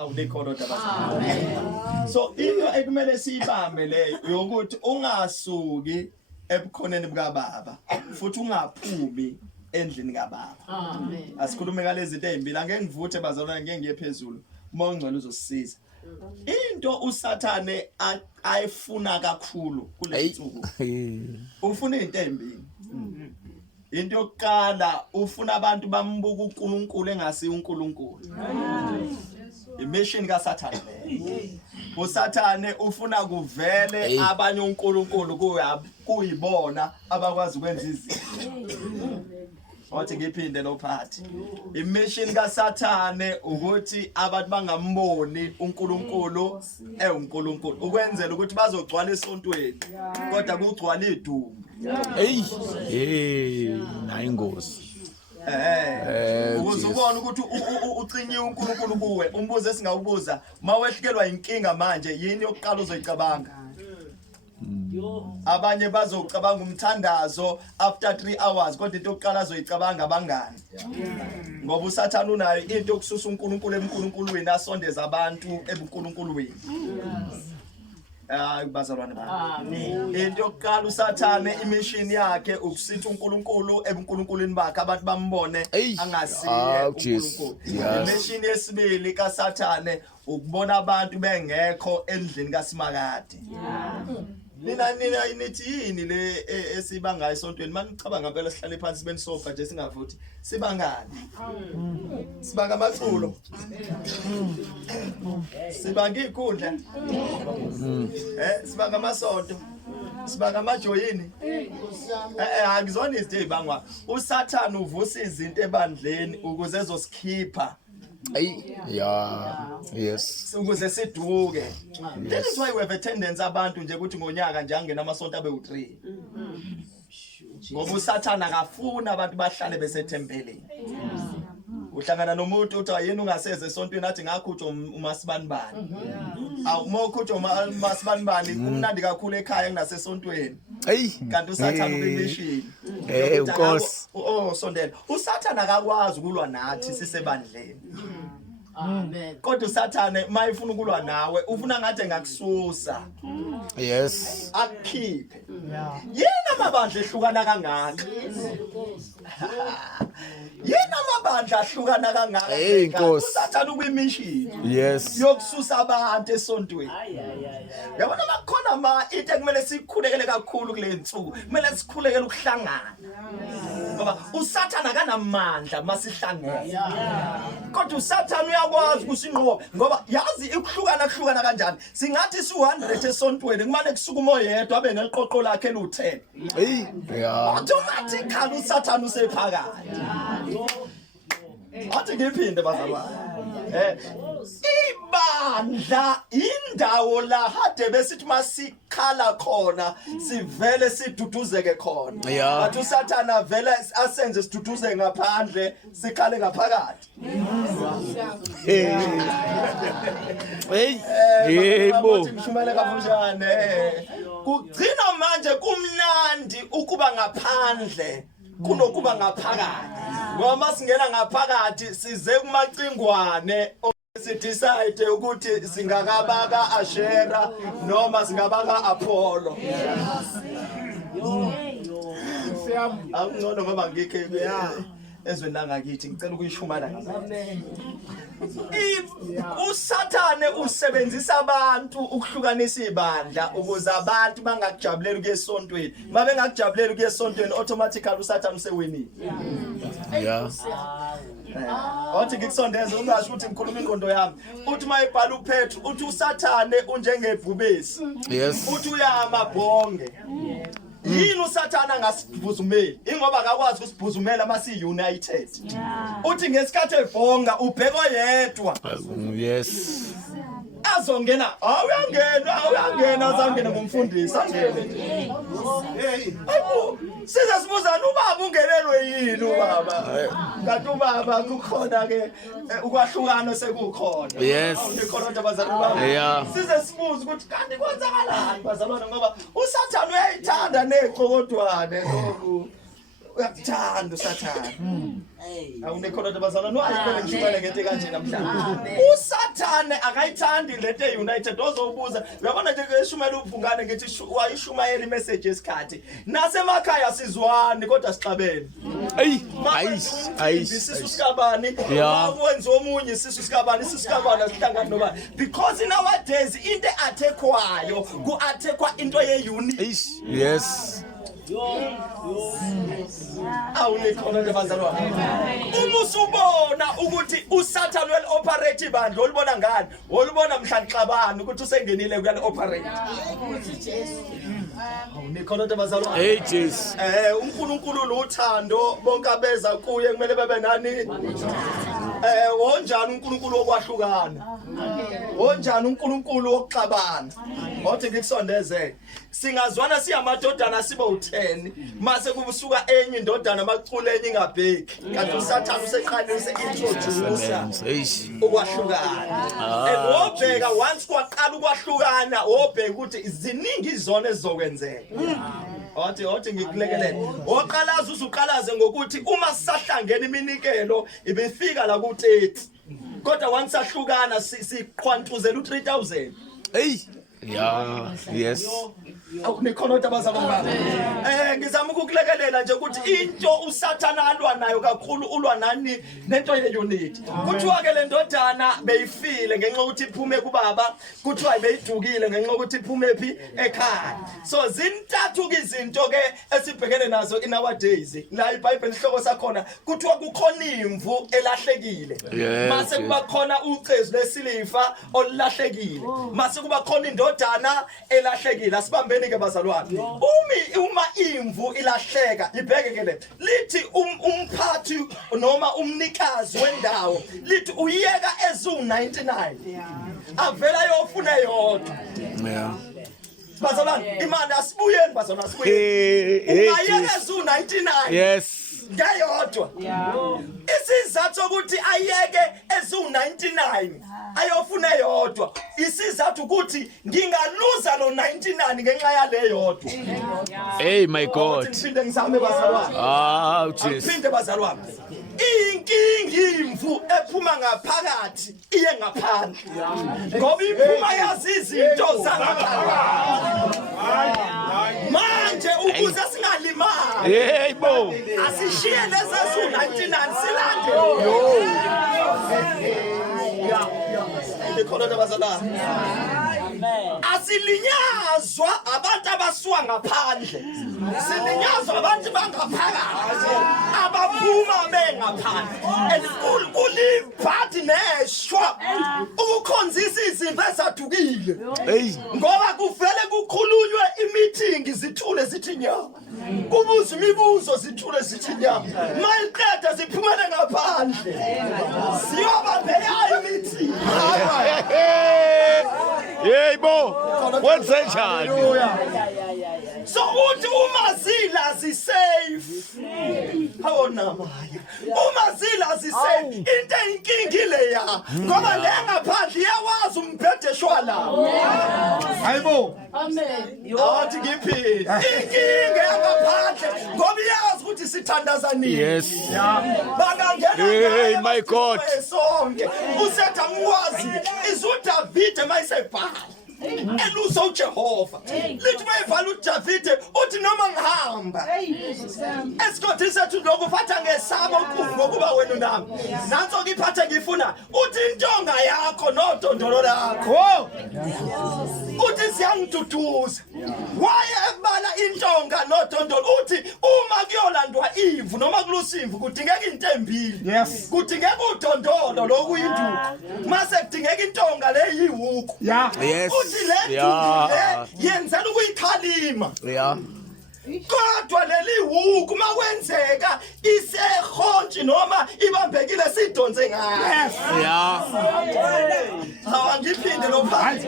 awulikho so into ekumele siyibambe leyo yokuthi ungasuki ebukhoneni bukaBaba futhi ungaphumi endlini kaBaba. Amen. Asikhulume ngalezi zinto ezimbili angeke ngivuthe bazalwane ngeke ngiye phezulu uma ungcwele uzosisiza. Into uSathane ayifuna kakhulu kulensuku. Ufuna izinto ezimbili. Into yokuqala ufuna abantu bambuka uNkulunkulu engasiyo uNkulunkulu. Imission kaSathane leyo. uSathane ufuna kuvele abanye uNkulunkulu kuyibona abakwazi ukwenza izinto. Wathi ngiphinde lo phathi. Imission kaSathane ukuthi abantu bangamboni uNkulunkulu uNkulunkulu ukwenzela ukuthi bazogcwala esontweni kodwa kugcwala idumbu. Nayingozi. Uzubona ukuthi ucinyiwe uNkulunkulu kuwe umbuzo esingawubuza mawehlikelwa inkinga manje yini yokuqala uzoyicabanga. Abanye bazocabanga umthandazo after 3 hours kodwa into yokuqala azoyicabanga abangani. Ngoba uSathane unayo into yokususa uNkulunkulu ebuNkulunkulweni asondeza abantu ebuNkulunkulweni. Bazalwane bami. Into yokuqala uSathane imission yakhe ukusithi uNkulunkulu ebuNkulunkulweni bakhe abantu bambone angasiye uNkulunkulu. Imission yesibili kaSathane ukubona abantu bengekho endlini kaSimakade. Nina nithi yini le esibangayo esontweni manicabanga ngempela sihlale phansi benisofa nje singavuthi sibangani. Sibanga amaculo. Sibanga ikhundla. Sibanga amasonto. Sibanga amajoyini. Akuzona izinto ezibangwa. uSathane uvusa izinto ebandleni ukuze ezosikhipha. Yes. Ukuze siduke. That is why we have a tendency abantu nje ukuthi ngonyaka nje angena amasonto abe u3. Ngoba uSathane akafuna abantu bahlale besethempelini. Uhlangana nomuntu uthi yena ungaseze esontweni athi ngakhutshwa uMasibanibani. Awumokhutshwa uMasibanibani kumnandi kakhulu ekhaya kunasesontweni. Kanti uSathane ubimishini. Nkosi. Sondela. uSathane akakwazi ukulwa nathi sisebandleni. Amen. Kodwa uSathane mayifuna ukulwa nawe ufuna ngathi ngakususa. Yes. Akukhiphe. Yena amabandla ehlukana kangaka. Yena amabandla ahlukana kangaka. uSathane ukwimission. Yes. Yokususa abantu esontweni. Yabona bakhona into ekumele sikhulekele kakhulu kule nsuku. Kumele sikhulekele ukuhlangana. Ngoba uSathane akanamandla masihlangene. Kodwa uSathane uyakwazi ukusinqoba ngoba yazi ukuhlukana kanjani. Singathi si100 esontweni kumane kusuka umoya yedwa abe neliqoqo lakhe lu10. Automatically uSathane usephakathi. Athi ngiphinde bazalwane. Ibandla indawo la hade besithi masikhala khona sivele siduduzeke khona. Bathi uSathane vele asenze siduduzeke ngaphandle sikhale ngaphakathi. Yebo. Ngishumele kafushane. Kugcina manje kumnandi ukuba ngaphandle kunokuba ngaphakathi. Ngoba masingena ngaphakathi size kumacingwane sidecide ukuthi singakabaka Ashera noma singabaka Apollo. Angcono ngoba ngikhe ezweni langakithi ngicela ukuyishumana ngaphandle. uSathane usebenzisa abantu ukuhlukanisa ibandla ukuze abantu bangakujabuleli ukuya esontweni. Mabe ngakujabuleli ukuya esontweni automatically uSathane usewinile. Othi ngikusondeze ungasho ukuthi ngikhuluma inqondo yami. Uthi mayibhala uPetru uthi uSathane unjengebhubesi. Yes. Uthi uyamabhonge. Yini uSathane angasivuzumeli ingoba akakwazi ukusivuzumela masi united. Uthi ngesikhathi ebhonga ubheko yedwa. Yes. Azongena uyangena azangena ngumfundisi angene. Ayibo size sibuzana ubaba ungenelwe yini ubaba? Kanti ubaba kukhona ke ukwahlukana sekukhona. Yes. Ukhona abazalwane. Size sibuze ukuthi kanti kwenzakalani bazalwane ngoba uSathane uyayithanda neqokodwane lokhu. uyakuthanda usathane. Awunekhona abazalwane wayiphele ngishumele ngento kanje namhlanje. Usathane akayithandi lento eUnited ozobuza. Uyabona nje eshumela ubungane ngithi wayishumayela imessage esikhathi. Nasemakhaya sizwani kodwa sixabene. Isisu sikabani wakwenza omunye isisu sikabani sihlangana noba because nowadays into attackwayo ku attackwa into ye-unit. Yes. Awunekhona nje bazalwane. Uma usubona ukuthi uSathane wel operate ibandla olibona ngani? Olibona mhla nxabani ukuthi usengenile kuyale operate. Awunekhona nje bazalwane. Hey Jesus. uNkulunkulu luthando bonke abeza kuye kumele bebe nani? Wonjani uNkulunkulu okwahlukana? Wonjani uNkulunkulu okuxabana? Othi ngikusondezele. Singazwana siyamadodana sibe u10 mase kubusuka enye indodana macule enye ingabheki kanti uSathane useqalise introduce ukwahlukana wobheka once kwaqala ukwahlukana wobheka ukuthi ziningi izona ezizokwenzeka othi ngikulekelele oqalaza uzuqalaze ngokuthi uma sisahlangena iminikelo ibefika la ku30 kodwa once ahlukana siqhwantuzela u3000 Yeah, yes. Awunikhona abazalwane. Ngizama ukukulekelela nje ukuthi into uSathane alwa nayo kakhulu ulwa nani nento ye-unit. Kuthiwa ke le ndodana beyifile ngenxa ukuthi iphume kubaba, kuthiwa beyidukile ngenxa ukuthi iphume phi ekhaya. So zintathu ke izinto ke esibhekene nazo in our days. La iBhayibheli ihloko sakhona kuthiwa kukhona imvu elahlekile. Mase kuba khona ucezu lesilifa olahlekile. Mase kuba khona indodana elahlekile. Asibambe ke bazalwane uma imvu ilahleka ibheke ke le lithi umphathi noma umnikazi wendawo lithi uyeka ezu99 avela yofuna yodwa bazalwane imali asibuyeni bazalwane asibuyeni uyeka ezu99 yes ngayodwa isizathu ukuthi ayeke ezu99 ayofuna yodwa isizathu ukuthi ngingaluza lo 99 ngenxa yale yodwa hey my god ngifinde ngizame bazalwane Jesus ngifinde bazalwane inkingi imvu ephuma ngaphakathi iye ngaphandle ngoba iphuma yazi izinto zangaphakathi manje ukuze singalimali hey bo asishiye lezo 99 silande Ndikhona abazalwane asilinyazwa abantu abasuka ngaphandle silinyazwa abantu bangaphakathi abaphuma bengaphandle and kuliphathi neshwa ukukhonzisa izinto ezadukile ngoba kuvele kukhulunywe imeeting zithule zithi nyama kubuza imibuzo zithule zithi nyama mayiqeda ziphumele ngaphandle siyobabheyayo imithi hey bo wenze njani so uthi uma zila zisafe awona maya uma zila zisafe into eyinkingi leya ngoba le ngaphandle iyawazi umphethe shwala hayibo amen athi ngiphile inkinga yangaphandle ngoba iyazi ukuthi sithandazanini yes bangangena hey my god sonke usetha ngwazi izuDavid mayisebhala eluso uJehova lithi mayibhala uDavid uthi noma ngihamba esikhathini sethu lokuphatha ngesabo okukhulu ngokuba wena nami nanso ngiphathe ngifuna uthi intonga yakho nodondolo lakho uthi siyangiduduza waye ebala intonga nodondolo uthi uma kuyolandwa imvu noma kulusimvu kudingeka into embili kudingeka udondolo lokuyinduku mase kudingeka intonga leyihuku yes yenzela ukuyikhalima kodwa leli huku makwenzeka isehonji noma ibambekile sidonse ngayo ngiphinde lo phansi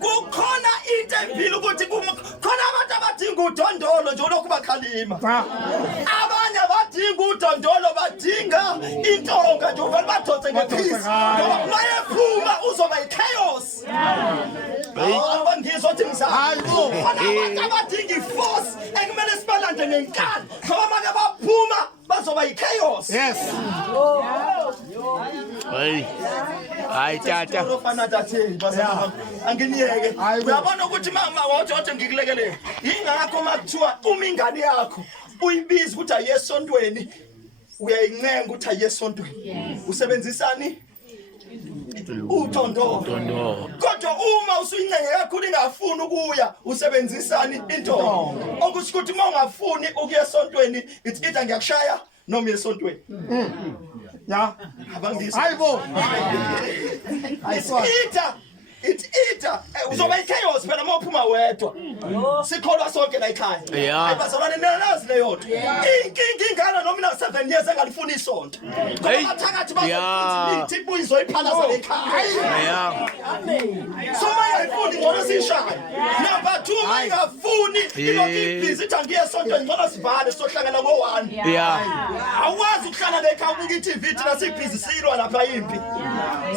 kukhona into empili ukuthi khona abantu abadinga udondolo nje lokhu bakhalima abanye abadinga udondolo badinga intonga nje uvela badonse ngephisi ngoba mayephuma uzoba ichaos ngizwa ukuthi ngizama khona abantu abadinga iforce ekumele sibalande baphumele ngenkani ngoba manje baphuma bazoba yi-chaos. Yes. Hayi tata. Ofana tathi basana anginiyeke. Uyabona ukuthi mama wathi ngikulekelele. Ingakho makuthiwa uma ingane yakho uyibiza ukuthi ayesontweni uyayincenga ukuthi ayesontweni. Usebenzisani? Utondo. Kodwa uma usuyincenge kakhulu ingafuni ukuya usebenzisani intonga. Okusho ukuthi uma ungafuni ukuya esontweni it's either ngiyakushaya noma esontweni. Ya, abangisi. Hayibo. It's eater. Uzoba i-chaos phela uma uphuma wedwa. Sikholwa sonke la ekhaya. Yeah. Bazalwane ninazi leyo nto. Inkinga ingane noma ina 7 years engalifuni isonto. Ngoba thakathi bazokuthi ibuyi izoyiphalaza ekhaya. Yeah. So mayayifuni ngona sishaya. Number 2 mayingafuni ilokibhizi ithi angiyesontweni ngona sivale sohlangana ngo1. Yeah. Awazi ukuhlala la ekhaya ubuka i-TV thina sibhizi silwa lapha impi.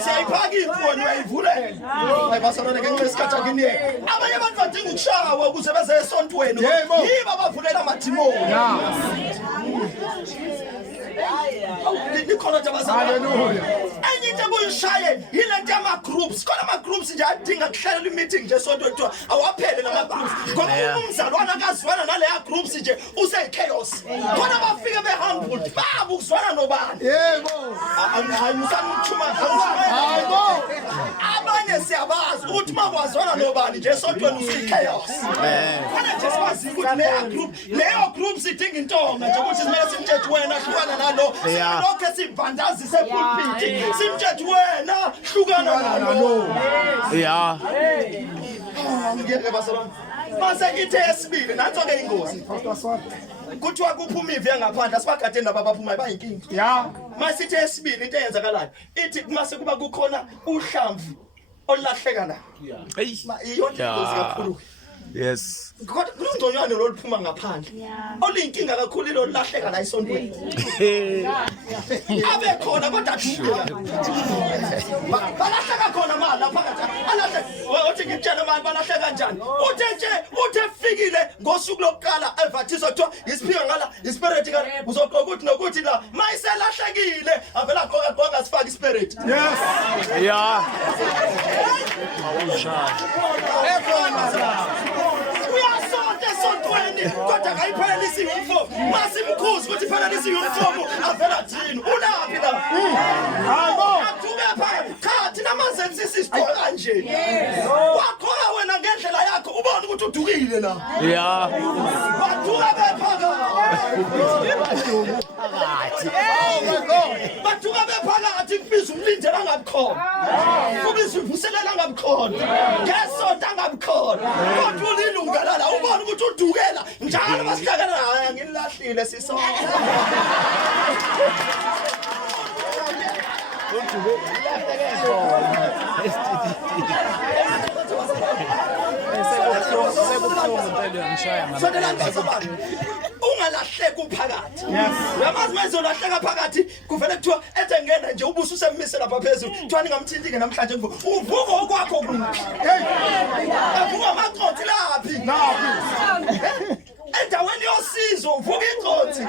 Siyayiphaka imfoni uyayivulela. Hayi basalone ke ngesikhathi akiniye. Abanye abantu badinga ukushawa ukuze beze esontweni. Yiba bavulela amadimoni. Nikhona nje bazalwane. Enye into kuyishaye yilento yama groups. Khona ama groups nje adinga kuhlalela i-meeting nje esontweni kuthiwa awaphele lama groups. Ngoba umzalwane akazwana naleya groups nje use-chaos. Khona bafike be-humble babu ukuzwana nobani. Yebo. Hayi usanithuma. Hayibo. Abanye siyabazi ukuthi makwazwana nobani nje esontweni usuyi-chaos. Khona nje sibazi ukuthi leyo group sidinga intonga nje ukuthi simele simthethe wena hlukana nalo. Lokho esivandazise pulpit. Simthethe wena hlukana nalo. Yeah. Ngiyeke basalona. Mase ithe esibili nanso ke ingozi. Kuthiwa kuphuma ivi ngaphandle asibagade ndaba abaphumayo bayinkinga. Yeah. Mase ithe esibili into eyenzakalayo. Ithi mase kuba kukhona uhlamvu olahleka la. Hey. Iyo ingozi kakhulu. Yes. Kodwa kulungconywane lo liphuma ngaphandle. Oluyinkinga kakhulu lo lahleka la esontweni. Abe khona kodwa athula. Balahleka khona mali lapha phakathi. Alahle uthi ngitshela mali balahleka kanjani. Uthe fikile ngosuku lokuqala evathiso kuthiwa isiphiwe ngala ispirit ngala uzoqoqa ukuthi nokuthi la mayiselahlekile avela qoqa sifaka ispirit. Yes. Yeah. Uyasonta esontweni kodwa kayiphelelisi uniform. Masimkhuzi ukuthi iphelelisi uniform avela thini. Ulaphi la? Hayibo. Athuke phakathi. Cha thina mazenzisi isigqoka kanje. Wakhola wena ngendlela yakho ubone ukuthi udukile la. Yeah. Bathuka bephakathi. Bathuka bephakathi kubiza umlindela ngabukhona. Kubiza uvuselela ngabukhona. Ngesonto angabukhona. Kodwa ulilunga la ubone ukuthi udukela njalo basihlakana hayi ngililahlile sisonke. Ungalahleka uphakathi. Uyamazi mayizolahleka phakathi kuvele kuthiwa ethe ngena nje ubuso usemise lapha phezulu. Kuthiwa ningamthinti ke namhlanje uvuka okwakho kuphi. Avuka amaqothi laphi. Endaweni yosizo uvuka inqothi.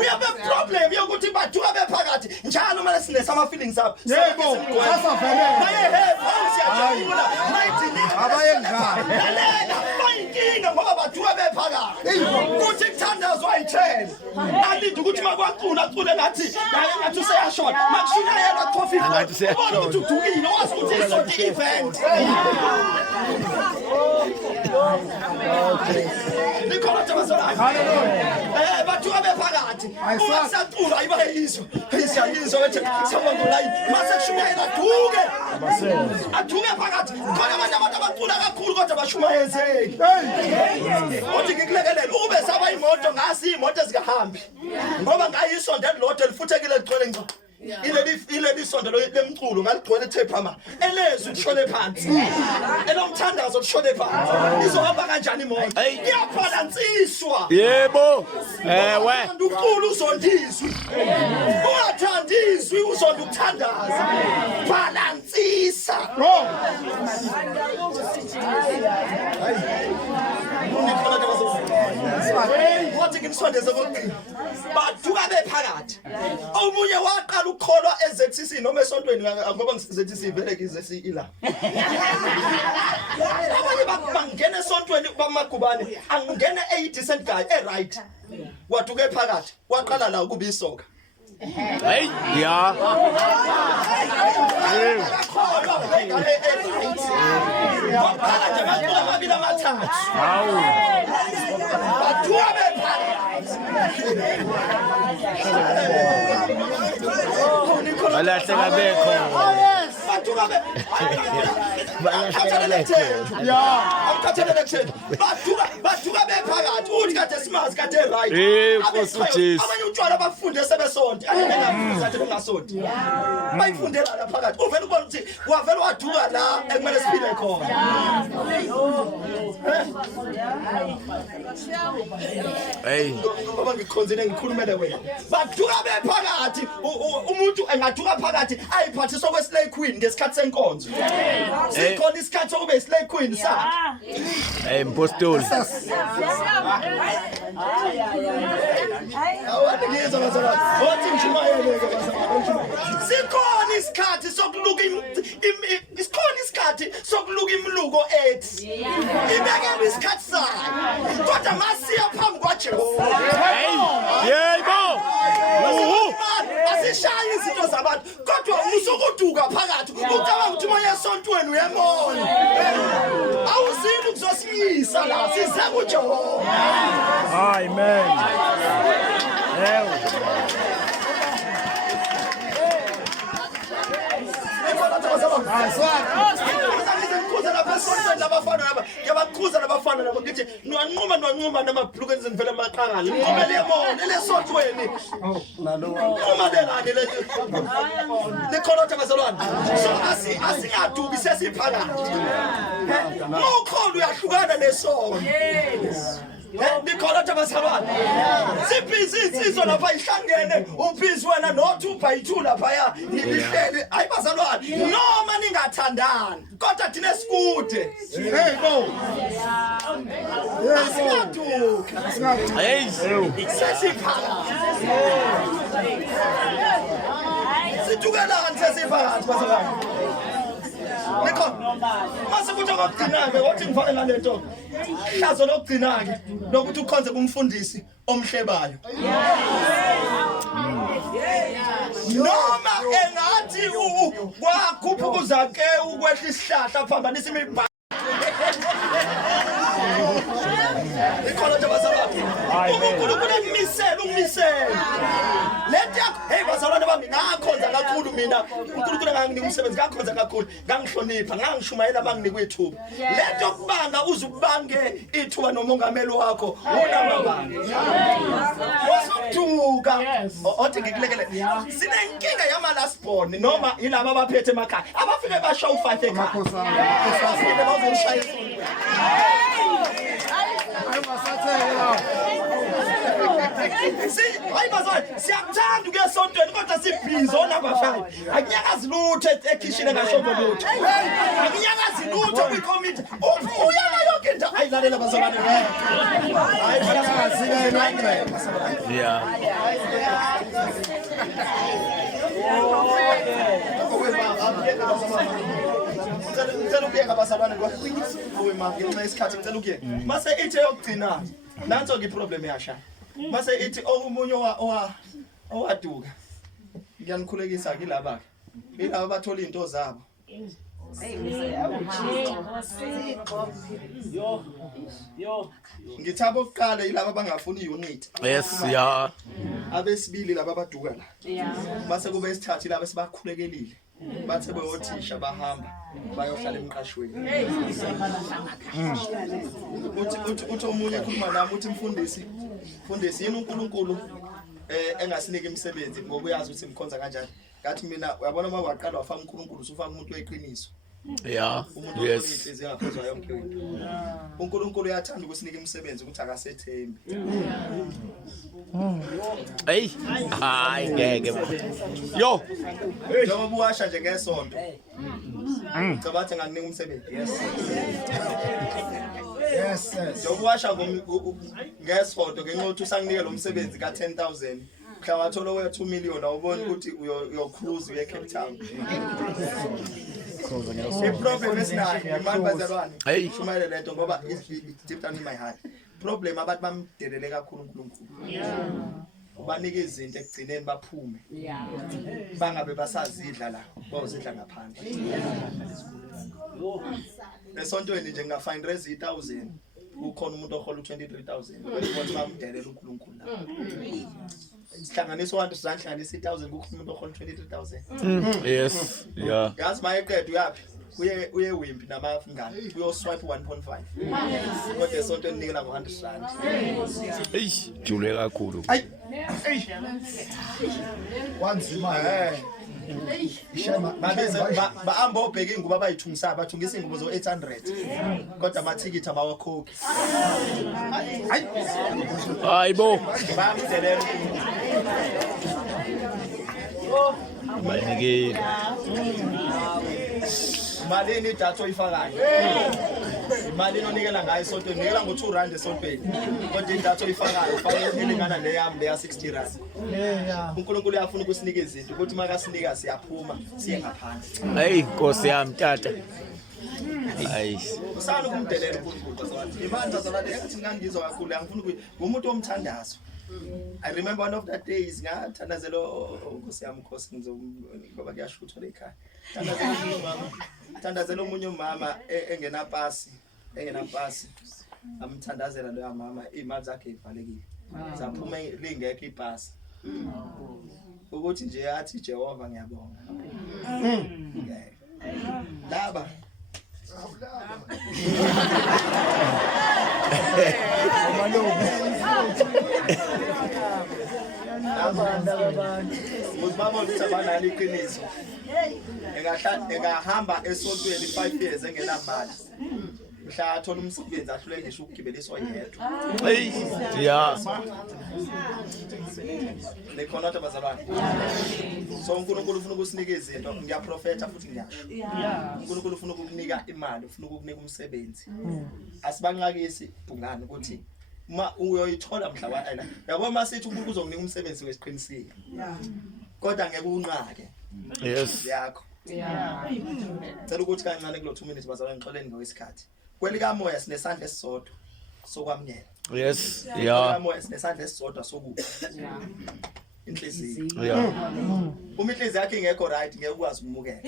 Uyabe problem yokuthi bathuka bephakathi njalo manje sinesa ama feelings apha. Yebo. Sasavele. Maye siyajabula. Mayidinga. Abayengane. Lalela bayinkinga ngoba bathuka bephakathi. Kuthi kuthandazwa ayithele. Alinde ukuthi makwacula acule ngathi ngathi useyashona. Makushina yena coffee. Ubona ukuthi udukile wazi ukuthi isonto event. Nikhona tabazalana. Hallelujah. Bathuka bephakathi. Uma sacula ayibayizwa. Siyayizwa bethi sawona line. Mase kushumayela duke. Athuke phakathi. Khona abantu abacula kakhulu kodwa bashumayezeki. Uthi ngikulekelele ube saba imoto ngasi imoto ezikahambi. Ngoba ngayisonto elilodwa lifuthekile ligcwele ngco. Ileli sonto lemculo ngaligcwele ithepha elezwi lishone phansi elomthandazo lishone phansi izohamba kanjani imoto iyabhalansiswa Yebo. Ewe. uculo uzondizwi ungathandi izwi uzonda ukuthandaza balansisa ukuthi nginisondeze kokugcina baduka bephakathi omunye waqala ukukholwa eZCC noma esontweni ngoba ngiZCC vele ngiZCC ila abanye bangena esontweni bamagubane angena 80% guy right waduka ephakathi waqala la ukuba isoka Hey, yeah. bayifundela la phakathi uvela ubona ukuthi wavela waduka la ekumele siphile khona Hey, ngoba ngikhonzile ngikhulumele wena baduka bephakathi umuntu engaduka phakathi ayiphathiswa kweslay queen ngesikhathi senkonzo sikhona isikhathi sokube islay queen sakhe hey, mpostoli. awani ngizwa bazalwane othi ngishumayele sikhona isikhathi sokuluka isikhona isikhathi sokuluka imluko ethi ibekelwe isikhathi sayo kodwa masiya phambi kwaJehova Yebo. asishaye izinto zabantu kodwa usukuduka phakathi ucabanga ukuthi moya esontweni uyemona awuzini ukuzosiyisa la size kuJehova Amen. ngiyabakhuza labafana labo ngithi nwanquma namabhluku enzivele amaqangala nqumele yemona lesontweni nquma lelani le nikholotha bazalwane so asingaduki sesiphakathi ngokholo uyahlukana nesonto nikholotha bazalwane sibhizi insizwa lapha ihlangene ubhizi wena no2x2 lapha nihleli hayi bazalwane noma ningathandani kodwa thina sikude hey bo asinaduka Hey, sesiphakathi situkelani sesiphakathi bazalwane Nikho mase kuthi okugcina-ke wathi ngifake nalento hlazo lokugcina-ke lokuthi ukhonze kumfundisi omhlebayo noma engathi kwakhuphukuza ke ukwehla isihlahla phambanisa imibhalo ikhona nje bazalwane uNkulunkulu ungimisele lethi yakho hey bazalwane bami ngakhonza kakhulu mina uNkulunkulu anganginika umsebenzi ngakhonza kakhulu ngangihlonipha ngangishumayela abanginika ithuba lethi yokubanga uzubange ithuba nomongameli wakho unamabanga wasukuthuka othi ngikulekele sinenkinga yama last born noma yilabo abaphethe emakhaya abafike basho u5 ekhaya basifike bazoshaya isonto hayi bazalwane siyakuthanda ukuya esontweni kodwa sibhizo number 5 akunyakazi lutho ekhishini engashonto lutho akunyakazi lutho kwikomiti uyala yonke into ayilalela bazalwane hayi yeah. ngicela ukuyeka bazalwane kwawema ngenxa yesikhathi ngicela ukuyeka mase ithe yokugcina nanso ke problem yasha mase ithi omunye owaduka ngiyanikhulekisa kilaba ilaba bathola izinto zabo ngithaba ukuqala ilaba abangafuni iunit Yes, yeah. abesibili laba abaduka la mase kube isithathu laba sibakhulekelile bathe bayothisha bahamba bayohlala emqashweni uthi omunye ekhuluma nami uthi mfundisi yini uNkulunkulu engasinike imisebenzi ngoba uyazi ukuthi imkhonza kanjani ngathi mina uyabona uma waqala wafaka uNkulunkulu usufaka umuntu weqiniso Yeah. Umuntu Yes. onenhliziyo engaphezwa yonke into. uNkulunkulu uyathanda ukusinika imisebenzi ukuthi akasethembi. Hey. Hayi ngeke. Yo. Njengoba uwasha nje ngesonto. Ngicabanga ukuthi ngakunika umsebenzi. Yes, yes. Njengoba uwasha ngesonto ngenxa yokuthi usanginike lo msebenzi ka 10,000. Mhla wathola we 2 million awubona ukuthi uyocruise uye Cape Town. Problem esinayo imali bazalwane. Hey. Shumayele lento ngoba deep down in my heart. Problem abantu bamdelele kakhulu uNkulunkulu. Banika izinto ekugcineni baphume. Bangabe basazidla la, bawuzidla ngaphandle. Lesontweni nje nga fundraise 1,000. Ukhona umuntu ohola 23,000. Ukuthi bamdelela uNkulunkulu la. Sihlanganisa abantu sizanhlanganisa 1,000 kukhona umuntu ohola 23,000. Yes. Yeah. Yazi mayeqedwe uyapi? Uye wimpi namafungane. Uyoswipe 1.5. Kodwa esonto enikela ngo100 rand. Hey, jule kakhulu. Ay. Wanzima. Ishema. Mabeze bahamba obheka ingubo abayithungisa bathungisa ingubo zo 800. Kodwa amathikithi abawakhokhi. Hayibo. Bamdelela. Bayike. Malini idatha oyifakayo? Imali onikela ngayo isonto unikela ngo2 rand esontweni. Kodwa idatha oyifakayo ufaka elingana neyami leya 60 rand. uNkulunkulu uyafuna ukusinika izinto ukuthi makasinika siyaphuma siye ngaphandle. Hey, Nkosi yami tata. Hayi. Usana ukumdelela uNkulunkulu zathi. Imandla zalade engathi ngangizwa kakhulu angifuni ukuthi umuntu omthandazo. I remember one of that days ngathandazela Nkosi yami Nkosi ngoba kuyasho ukuthi ekhaya. Thandazela omunye umama engenapasi. Amthandazela lo mama imali zakhe ivalekile. Zaphuma lingekho ipasi. Ukuthi nje athi Jehova ngiyabonga. Laba Uzibaba uthaba iqiniso. Engahamba esontweni 5 years engenamali. Mhla athola umsebenzi ahlule ngisho ukugibeliswa yedwa. Hey. Yeah. Lekhona abazalwane. So uNkulunkulu ufuna ukusinika izinto, ngiyaprofeta futhi ngiyasho. uNkulunkulu ufuna ukukunika imali, ufuna ukukunika umsebenzi. Asibanqakisi bungani ukuthi uma uyoyithola mhla wayena. Yabo masithi uNkulunkulu uzokunika umsebenzi wesiqinisile. Kodwa ngeke unqake. Yes. Yakho. Cela ukuthi kancane kulo 2 minutes bazalwane ngixoleni ngokwesikhathi. Kwelika moya sinesandla esisodwa sokwamnyela. Yes. Kwelika Yeah. moya sinesandla esisodwa sokuba. Inhliziyo. Yeah. Uma inhliziyo yakho ingekho right ngeke ukwazi ukumukela.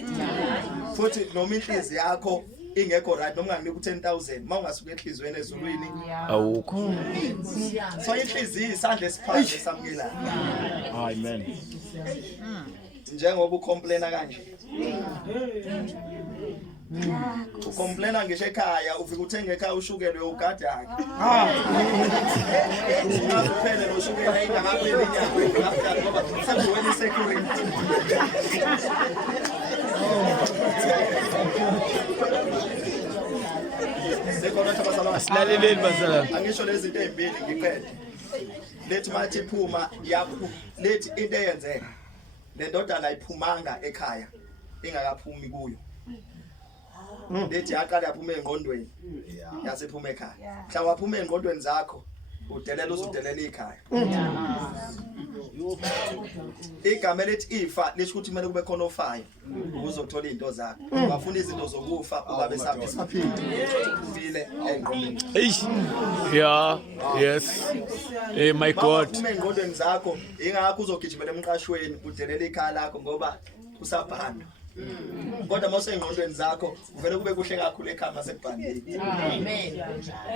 Futhi noma inhliziyo yakho ingekho right noma unganika u10,000 mawungasuka enhlizweni ezulwini Awukho. so inhliziyo isandla esiphansi esamukelayo. Amen. Njengoba ucomplaina kanje. Ucomplaina ngisho ekhaya ufika uthenga ekhaya ushukelwe ugada yakhe. Uphele noshukela ingakapheli inyanga ngoba sengiwena security. Sekhona abazalwane. Silaleleni bazalwane. Angisho lezi zinto ezimbili ngiqede. Lethi mathi phuma yaphu lethi into eyenzeka. Le ndodana ayiphumanga ekhaya ingakaphumi kuyo. Lethi yaqala yaphuma engqondweni. Yasephuma ekhaya. Mhla waphuma engqondweni zakho udelela uzudelela ekhaya. Igama lethi ifa lisho ukuthi kumele kube khona ofayo uzothola izinto zakho. Wafuna izinto zokufa ubabe saphinde. Ufile engqondweni. Hey. Yeah. Yes. Hey my God. Uma engqondweni zakho ingakho uzogijimela emqashweni udelela ekhaya lakho ngoba usabhanda. Kodwa mase engqondweni zakho uvele kube kuhle kakhulu ekhaya masekubhandile. Amen.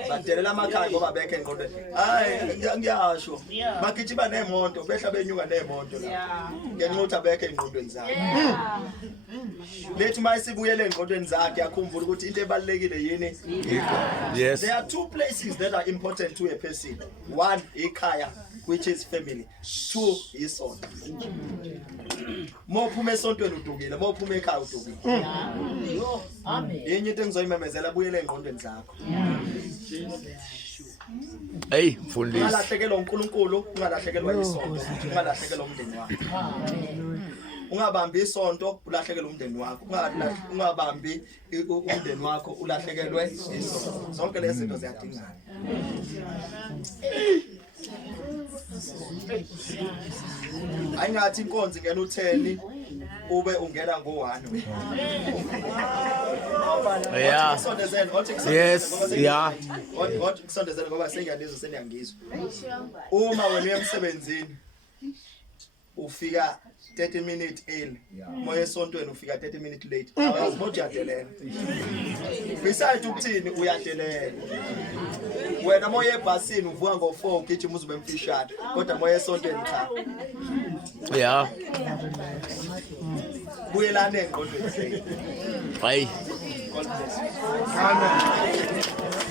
Badelela amakhaya ngoba bekhe engqondweni. Hayi ngiyasho. Bagijima nemoto behla benyuka nemoto la. Ngenxa ukuthi abekhe engqondweni zakho. Lethi mayisibuyele engqondweni zakhe yakhumbula ukuthi into ebalekile yini? Yes. There are 2 places that are important to a person. 1 ekhaya which is family. 2 is soul. Mophuma esontweni udukile, mophuma ekhaya udukile. Yenye into engizoyimemezela buyele engqondweni zakho. Hey, mfundisi. Ungalahlekelwa uNkulunkulu, ungalahlekelwa isonto, ungalahlekelwa umndeni wakho. Ungabambi isonto ulahlekelwe umndeni wakho. Ungabambi umndeni wakho ulahlekelwe isonto. Zonke lezi zinto ziyadingana. Ayingathi inkonzo ingena u10 ube ungena ngo1 we. Yeah. Yes, yeah. What kusondezela ngoba sengiyalizwa seniyangizwa. Uma wena uyemsebenzini ufika 30 minutes early. Moya esontweni ufika 30 minutes late. Awazi ukuthi uyadelela. Besides ukuthini uyadelela. Wena moya ebhasini uvuka ngo4 ugijima uzube mfishane. Kodwa moya esontweni cha. Yeah. Buyelana engqondweni. Hey. God bless you. Amen.